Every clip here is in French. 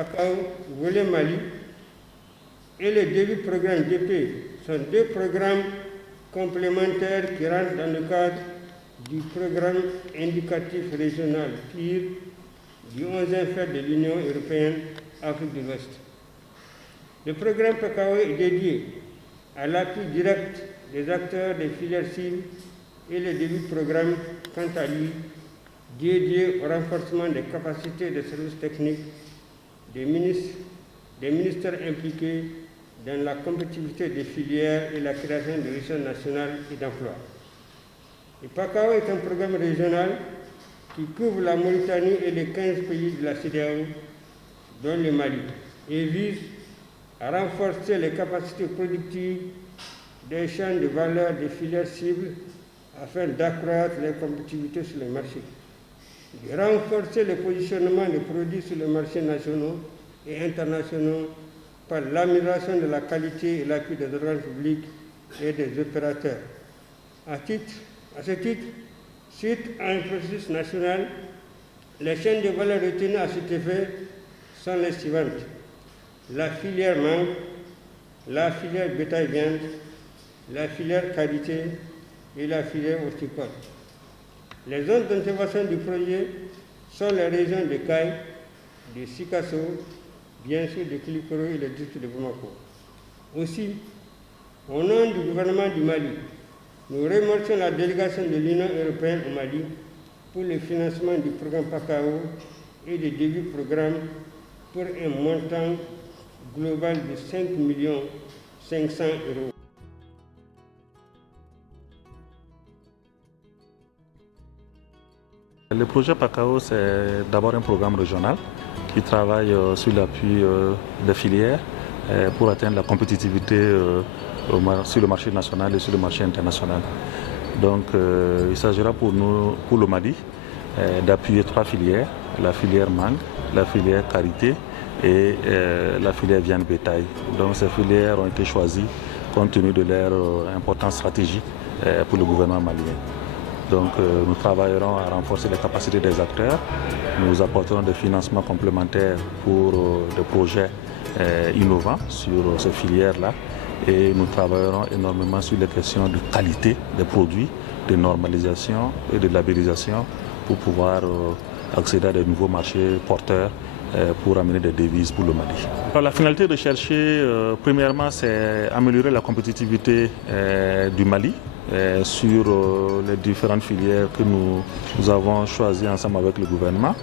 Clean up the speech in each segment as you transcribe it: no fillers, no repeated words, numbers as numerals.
PACAO, volet Mali, et le début programme DP sont deux programmes complémentaires qui rentrent dans le cadre du programme indicatif régional PIR du 11e FED de l'Union européenne Afrique de l'Ouest. Le programme PACAO est dédié à l'appui direct des acteurs des filières cibles et le début programme, quant à lui, dédié au renforcement des capacités des services techniques des ministères impliqués dans la compétitivité des filières et la création de richesses nationales et d'emplois. Le PACAO est un programme régional qui couvre la Mauritanie et les 15 pays de la CEDEAO, dont le Mali, et vise à renforcer les capacités productives des chaînes de valeur des filières cibles afin d'accroître la compétitivité sur les marchés, de renforcer le positionnement des produits sur les marchés nationaux et internationaux par l'amélioration de la qualité et l'appui des organes publics et des opérateurs. À ce titre, suite à un processus national, les chaînes de valeur retenues à cet effet sont les suivantes: la filière mangue, la filière bétail-viande, la filière qualité et la filière horticole. Les zones d'intervention du projet sont les régions de Caille, de Sikasso, bien sûr de Kilikoro et le district de Bamako. Aussi, au nom du gouvernement du Mali, nous remercions la délégation de l'Union européenne au Mali pour le financement du programme PACAO et du début programme pour un montant global de 5 500 000 €. Le projet PACAO, c'est d'abord un programme régional qui travaille sur l'appui des filières pour atteindre la compétitivité sur le marché national et sur le marché international. Donc il s'agira pour nous, pour le Mali, d'appuyer 3 filières: la filière mangue, la filière qualité et la filière viande bétail. Donc ces filières ont été choisies compte tenu de leur importance stratégique pour le gouvernement malien. Donc nous travaillerons à renforcer les capacités des acteurs, nous apporterons des financements complémentaires pour des projets innovants sur ces filières-là, et nous travaillerons énormément sur les questions de qualité des produits, de normalisation et de labellisation pour pouvoir accéder à de nouveaux marchés porteurs pour amener des devises pour le Mali. Alors, la finalité recherchée, premièrement, c'est améliorer la compétitivité du Mali sur les différentes filières que nous avons choisies ensemble avec le gouvernement.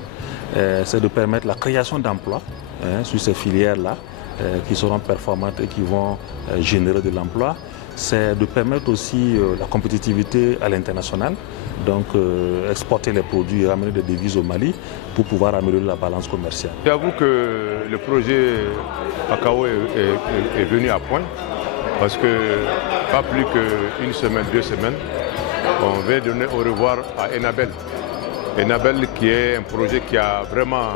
C'est de permettre la création d'emplois sur ces filières-là qui seront performantes et qui vont générer de l'emploi. C'est de permettre aussi la compétitivité à l'international, donc exporter les produits et ramener des devises au Mali pour pouvoir améliorer la balance commerciale. J'avoue que le projet PACAO est venu à point parce que pas plus qu'une semaine, 2 semaines, on va donner au revoir à Enabel. Enabel qui est un projet qui a vraiment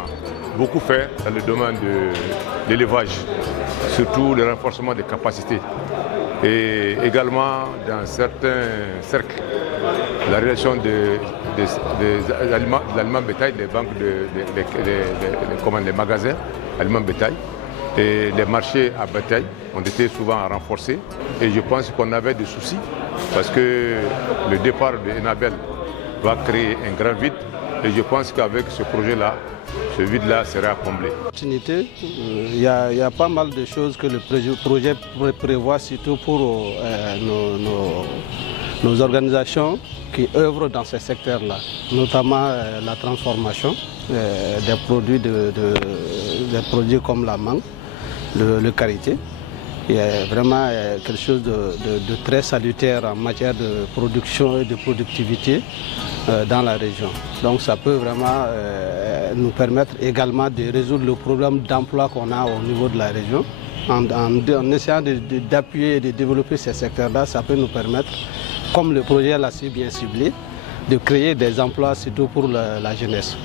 beaucoup fait dans le domaine de l'élevage, surtout le renforcement des capacités. Et également dans certains cercles, la réalisation des aliments bétail, des banques, des magasins aliments bétail et les marchés à bétail ont été souvent renforcés. Et je pense qu'on avait des soucis parce que le départ de Enabel va créer un grand vide. Et je pense qu'avec ce projet-là, ce vide-là sera comblé. Il y a pas mal de choses que le projet prévoit, surtout pour nos organisations qui œuvrent dans ces secteurs-là, notamment la transformation des produits comme la mangue, le karité. Il y a vraiment quelque chose de très salutaire en matière de production et de productivité dans la région. Donc ça peut vraiment nous permettre également de résoudre le problème d'emploi qu'on a au niveau de la région. En essayant d'appuyer et de développer ces secteurs-là, ça peut nous permettre, comme le projet l'a si bien ciblé, de créer des emplois surtout pour la jeunesse.